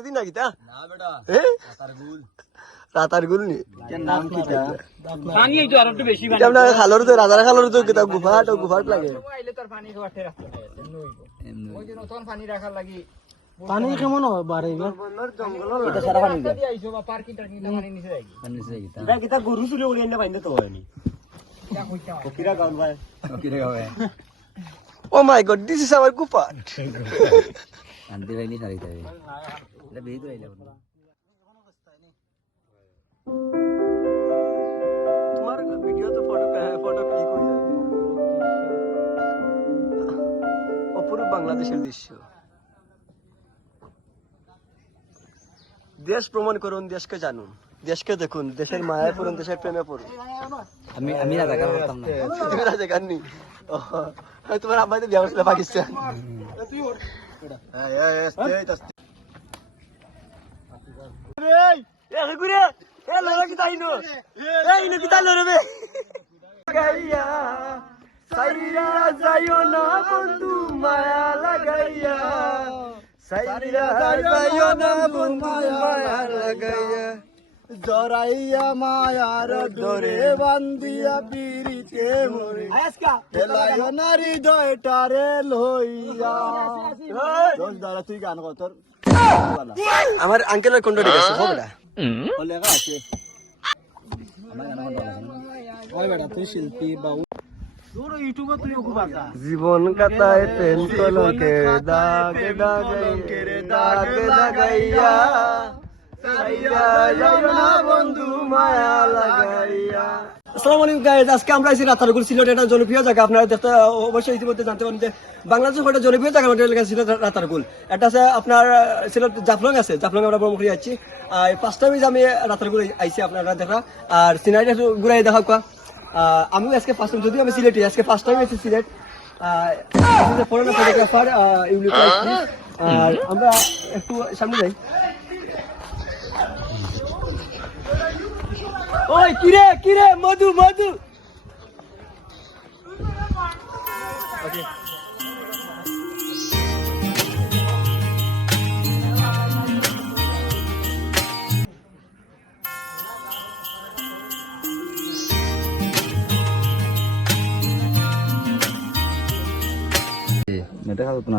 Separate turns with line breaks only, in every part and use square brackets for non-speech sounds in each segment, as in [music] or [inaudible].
দিন নাকি তা? রাতার গুল। নি?
নাম কি তা?
পানি এই তো আর একটু বেশি
এটা আমরা খালোর তো রাজার খালোর তো কিতা গুফাট ও গুফাট লাগে।
পানি খাওয়াতে রাখতে হবে
এমনি
ওই যে নতুন পানি রাখার লাগি
পানি কেমন
গরু চুরি উড়িয়ে না বাইন্দে তো হয়নি
এটা কইতা
ভাই।
কি রে
ও my God this is our গুফাট। [laughs]
আনতে ভাই নি সারি তাই এটা বেই তো আইলা
তোমার ভিডিও তো ফটো ফটো ক্লিক হয়ে যায় অপরূপ বাংলাদেশের দৃশ্য দেশ ভ্রমণ করুন দেশকে জানুন দেশকে দেখুন দেশের মায়া পড়ুন দেশের প্রেমে পড়ুন
আমি আমি রাজা কার করতাম না
তুমি রাজা গাননি তোমার আব্বাই তো বিয়া করছিল পাকিস্তান গাইয়া সাইরা যাইও না বন্ধু মায়া লাগাইয়া। সাইরা যাইও না বন্ধু মায়া লাগাইয়া।
জরাইয়া মায়ার ডোরে বান্দিয়া পিরিতে মরে। এলাইও নারী দয়টারে লইয়া। দোষ দ্বারা তুই গান কর তোর
আমার আঙ্কেলের কোনটা ঠিক আছে হবে না।
লেখা আছে। ওই বেটা তুই শিল্পী বা
জীবন কাটায় পেন কলঙ্কে দাগে দাগে দাগে দাগাইয়া। বন্ধু, মায়া লাগাইয়া। আসসালামু আলাইকুম আছি জনপ্রিয় আছে জাফলং আছে, জাফলং আমরা ব্রহ্মপুরি আমি রাতারগুল আইছি দেখা আর সিনারি ঘুরাই দেখা কোয়া আমিও আজকে ফার্স্ট টাইম যদিও আমি সিলেটি, আজকে ফার্স্ট টাইম এসেছি সিলেট। ফটোগ্রাফার ইউলিপ আর আমরা একটু সামনে যাই। ওই কিরে কিরে মধু মধু
এটা খাব না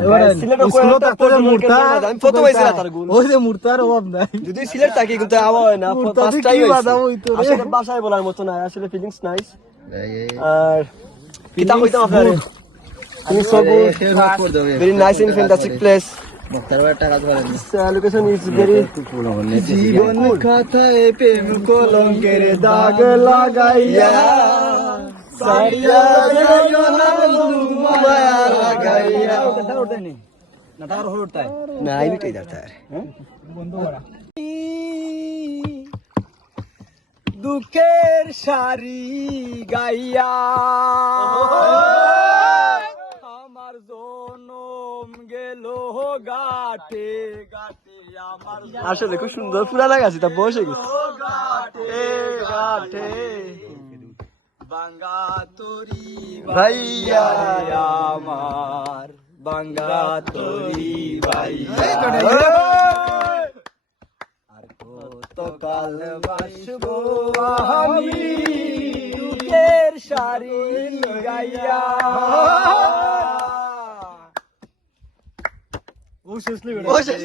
স্কুলে থাকতে
পর্যটন
মূর্তা
কেন্দ্র আমি প্রথম আইছি রাতারগুল
ওই যে মূর্তার অভাব নাই
যদি সিলেট থাকি কিন্তু আওয়া হয় না ফার্স্ট টাইম
কি বাজাবো ওই তো রে?
আসলে বাসায় বলার মতো না আসলে ফিলিংস নাইস আর কিতা কইতাম আপনারে আমি সব
শেষ হাত করে দেবে
very nice in fantastic place
Mukhtar ভাই টাকা ধরে
লোকেশন ইজ ভেরি
জীবন খাতায় প্রেম কলঙ্কের দাগ লাগাইয়া সারিয়া না বন্ধু মায়া লাগাইয়া।
না
না
দুঃখের সারি গাইয়া। আমার জনম গেল গাটে গাটে আমার
আসলে খুব সুন্দর পুরা লাগাছি তা বসে গেছে।
গাটে গাটে বাঙ্গা তরি
ভাইয়া
আমার বাঙ্গা তরি ভাইয়া আর কতকাল বাসবো আমি দুঃখের সারি গাইয়া
বসে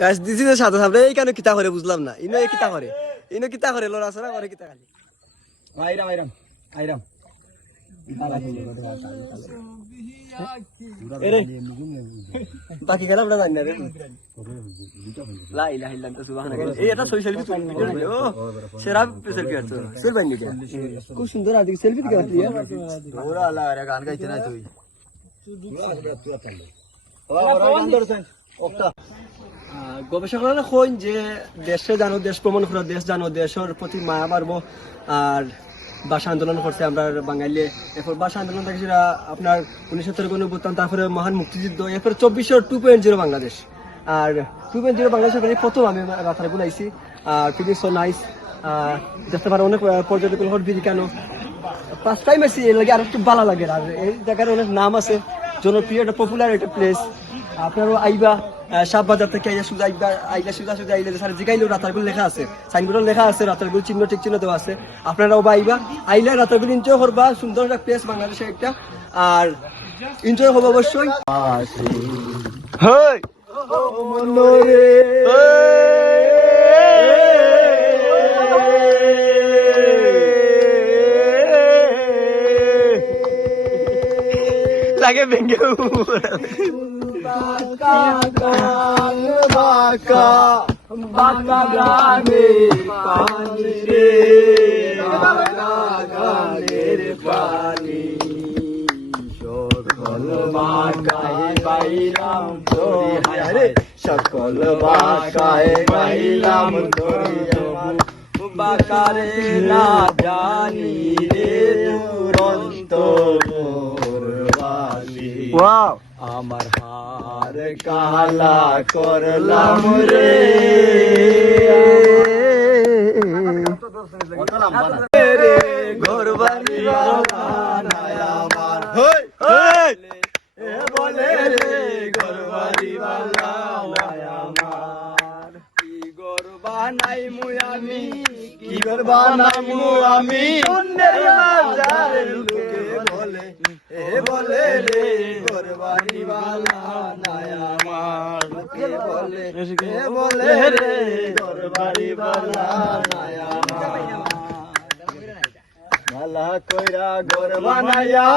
গাছ দিছি যে সাথে সাথে এই কেন কিতা করে বুঝলাম না। ইনো এই কিতা করে। ইনো কিতা করে লড়া সরা করে কিতা খালি
আইরাম আইরাম আইরাম।
বাকি গেলাম আমরা জানি না রে। লা ইলাহা ইল্লা সুবহানাকা এই এটা সই সেলফি তুলি ভিডিও ও সেরা সেলফি আছে। সেলফি বানি কে খুব সুন্দর আর সেলফি দিকে আছি
ওরা আলা রে গান গাইতে না তুই।
গবেষকরা কইন যে দেশে জানো, দেশ ভ্রমণ করা, দেশ জানো, দেশের প্রতি মায়া বাড়বো আর ভাষা আন্দোলন করছে আমরা বাঙালি। এরপর ভাষা আন্দোলন থেকে সেটা আপনার উনিশশো তেরো উত্থান তারপরে মহান মুক্তিযুদ্ধ, এরপর চব্বিশের টু পয়েন্ট জিরো বাংলাদেশ। আর টু পয়েন্ট জিরো বাংলাদেশের প্রথম আমি রাতার গুলাইছি আর ফিলিং সো নাইস দেখতে পারো অনেক পর্যটক বিধি কেন? ফার্স্ট টাইম আসি এর লাগে আর একটু ভালো লাগে আর এই জায়গার অনেক নাম আছে, জনপ্রিয় একটা পপুলার একটা প্লেস আপনারও আইবা। সাপ বাজার থেকে আইয়া সুদা আইবা আইলা সুদা সুদা আইলে স্যার জিগাইলেও রাতারগুল লেখা আছে। সাইনবোর্ডও লেখা আছে রাতারগুল চিহ্ন ঠিক চিহ্ন দেওয়া আছে। আপনারাও বা আইবা। আইলে রাতারগুল এনজয় করবা সুন্দর একটা প্লেস বাংলাদেশের একটা। আর এনজয় হবে অবশ্যই। হেই! লাগে ভেঙে বাঁকা বাঁকা গ্রামে পানি রে বাঁকা গানের পানি সকল বাঁকায় বাইরাম তোরি হায় না জানি রে দুরন্ত মোরবালি আমার কালা করলাম রে। রে ঘরবাড়ি আমার। হই হই। এ বলে রে মুই আমি? কি গরবা নাই মু আমি বলে রে গরবাড়ি বালা নাই আমার লোকে বলে? এ বলে রে বালা নাই আমার মালা কইরা ঘর বানায়া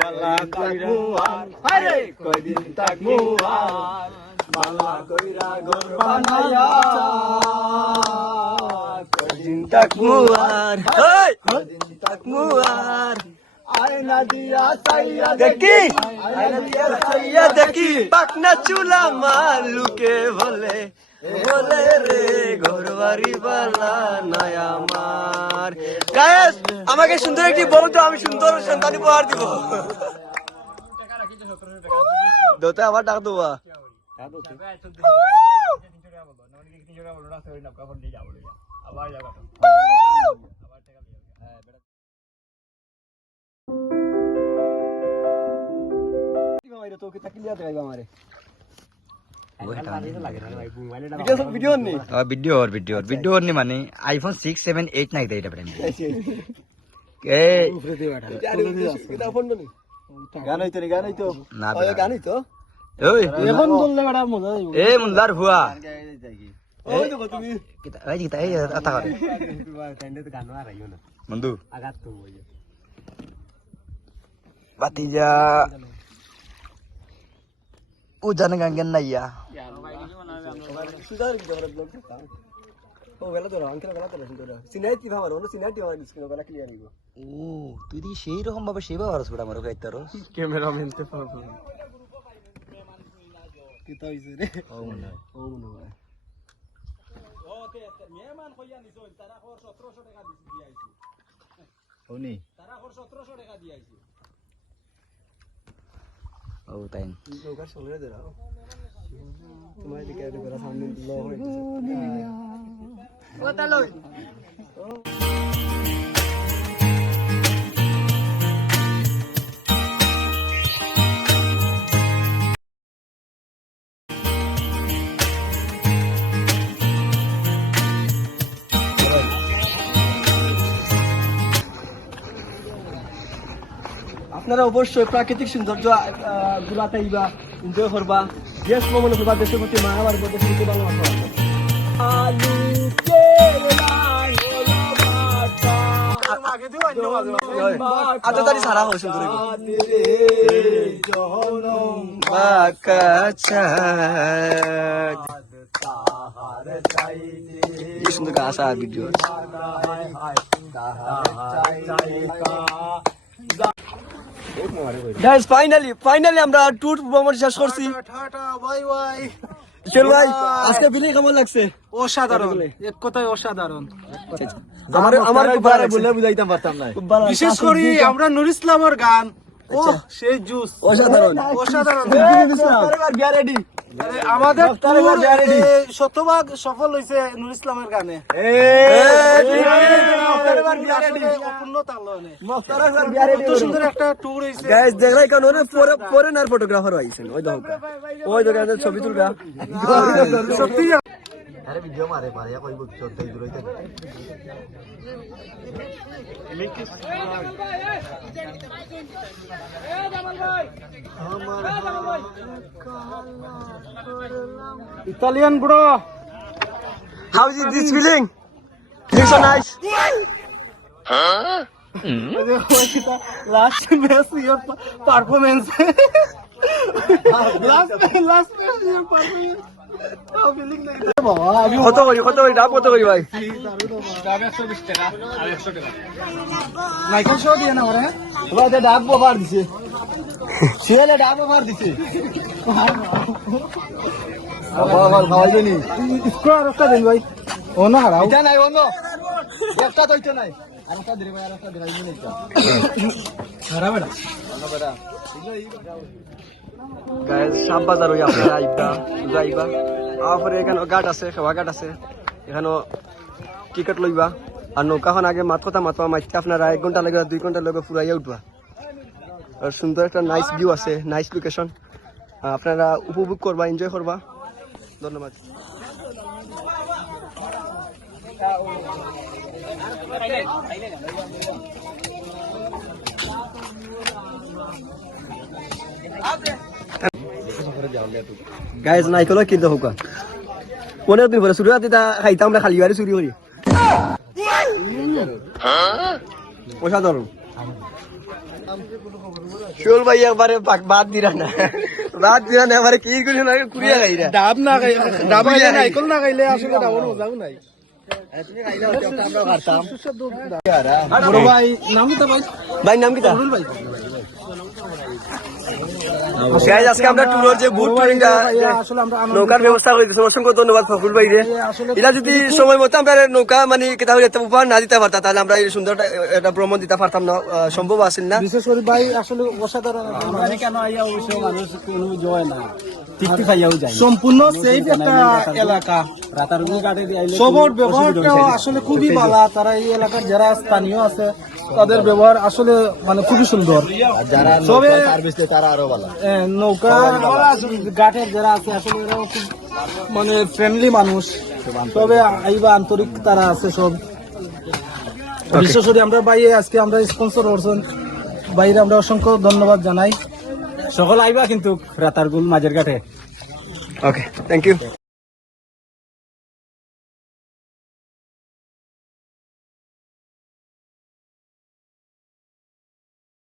মালা থাকব আর আরে কয়দিন থাকব আর মালা কইরা ঘর বানায়া কয়দিন থাকব আর আয়না দিয়া সাইয়া দেখি। আয়না দিয়া সাইয়া দেখি। পাকনা চুলা মালুকে বলে। বলে রে ঘরবাড়ি বালা নয় আমার। গায়েস আমাকে সুন্দর একটি বউ তো আমি সুন্দর সন্তান উপহার দিব। দোতে আবার ডাক দেবা।
আবার যাব
তোকে তাকিলিয়া দেখাইবা আমারে।
Video
video
video video video নি মানে আইফোন সিক্স সেভেন এইট নাই এটা প্রেম এ
গান হইতো নি গান হইতো।
না
গান হইতো?
ওই
এখন ধরলে বেটা মজা
এ মুন্দার ভুয়া
ওই দেখো তুমি
kita এই kita এই আতা করে বন্ধু বাতিজা উজান গাঙ্গেন নাইয়া
সুন্দর কি তোমরা ব্লগ করতাম ও বেলা তো আঙ্কেল বেলা তো সুন্দর সিনাইতি ভাবার হলো সিনাইতি ভাবার স্ক্রিন বেলা ক্লিয়ার হইব
ও তুই দি সেই রকম ভাবে সেবা করছ বড় আমার কইতে রস
ক্যামেরাম্যান তে প্রবলেম কিতা হইছে রে
ও মনে হয়
ও মনে হয়
উনি? ও তাই।
নৌকার সঙ্গে ধরাও তোমার দিকে একটা করে সামনে ল হয়ে আপনারা অবশ্যই প্রাকৃতিক সৌন্দর্য আহ, গুলাতে আইবা এনজয় করবা। দেশ ভ্রমণ করবা দেশের প্রতি মায়া বাড়বা দেশের প্রতি ভালোবাসা। বাড়বা। আচ্ছা সারা সুন্দর কি সুন্দর গাছ আর ভিডিও গাইস ফাইনালি ফাইনালি আমরা ট্যুর ভ্রমণ শেষ করছি।
Tata bye bye.
চল ভাই আজকে বিলি কেমন লাগছে?
অসাধারণ। এক কথায় অসাধারণ।
আমার আমার খুব ভালো
বুঝাইতাম পারতাম না।
বিশেষ করে আমরা নুর ইসলামের গান। সেই জুস
অসাধারণ
অসাধারণ আমাদের শতভাগ সফল হয়েছে নুর ইসলামের গানে
ফটোগ্রাফার আইছেন ওই দেখো ওই দোকানে ছবি তুলগা
সত্যি
আরে ভিডিও মারে মারে কই বুঝছ তাই দূর হইতে।
Italian bro.
How is this feeling feeling so nice
last best performance last last best performance
কত করি কত করি দাম কত করি ভাই?
নাইকেল শো দিয়ে না ওরে
ভাই ডাব অফার দিছে। ছেলে ডাব অফার দিছে। খাওয়াই দেনি
স্কোয়ার একটা দিন ভাই। ও না হারাও।
এটা নাই অন্য। একটা তো এটা নাই। আর একটা দিরে ভাই আর একটা দিরে দিন এটা।
হারা বেটা
গাইস সাপ বাজার হই আপনারা আইবা যাইবা তারপরে এখানে ঘাট আছে খাওয়া ঘাট আছে এখানে টিকেট লইবা আর নৌকাখন আগে মাত কথা মাতবা মাইতে আপনারা এক ঘণ্টা লাগে দুই ঘণ্টা লাগে ফুরাইয়া উঠবা আর সুন্দর একটা নাইস ভিউ আছে নাইস লোকেশন আপনারা উপভোগ করবা এনজয় করবা ধন্যবাদ গাইজ নাইকল কিনতে হোক পনেরো দিন পরে শুরু রাতে খাইতাম আমরা খালি বাড়ি চুরি করি অসাধারণ শিওল ভাই একবারে বাদ দিরা না বাদ দিরা না এবারে কি করি না কুড়িয়া খাই না
ডাব না খাই ডাব নাইকল না খাইলে আসলে ডাবর মজাও নাই। ভাই নাম কি ভাই
ভাই নাম কি গাইজ আজকে আমরা ট্যুরের যে বুট টুরিং
আসলে আমরা
নৌকার ব্যবস্থা করে দিচ্ছি অসংখ্য ধন্যবাদ ফখরুল ভাই রে। এটা যদি সময় মতো আমরা নৌকা মানে কেতা একটা উপহার না দিতে পারতাম তাহলে আমরা এই সুন্দর একটা- ভ্রমণ দিতে পারতাম না। সম্ভব আছিল না।
বিশেষ করে ভাই আসলে অসাধারণ কেন আইয়া অবশ্য মানুষ কোনো জয় না। তৃপ্তি খাইয়াও যায় সম্পূর্ণ সেফ একটা এলাকা। সবর ব্যবহারটাও আসলে খুবই ভালো তারা এই এলাকার যারা স্থানীয় আছে তাদের ব্যবহার আসলে মানে খুবই সুন্দর।
যারা সার্ভিস তারা আরও ভালো
নৌকা ঘাটের যারা আছে আসলে এরাও খুব মানে ফ্রেন্ডলি মানুষ। তবে আইবা আন্তরিক তারা আছে সব। বিশেষ করে আমরা বাইরে আজকে আমরা স্পন্সর করছেন বাইরে আমরা অসংখ্য ধন্যবাদ জানাই। সকল আইবা কিন্তু রাতারগুল মাঝের ঘাটে।
Okay thank you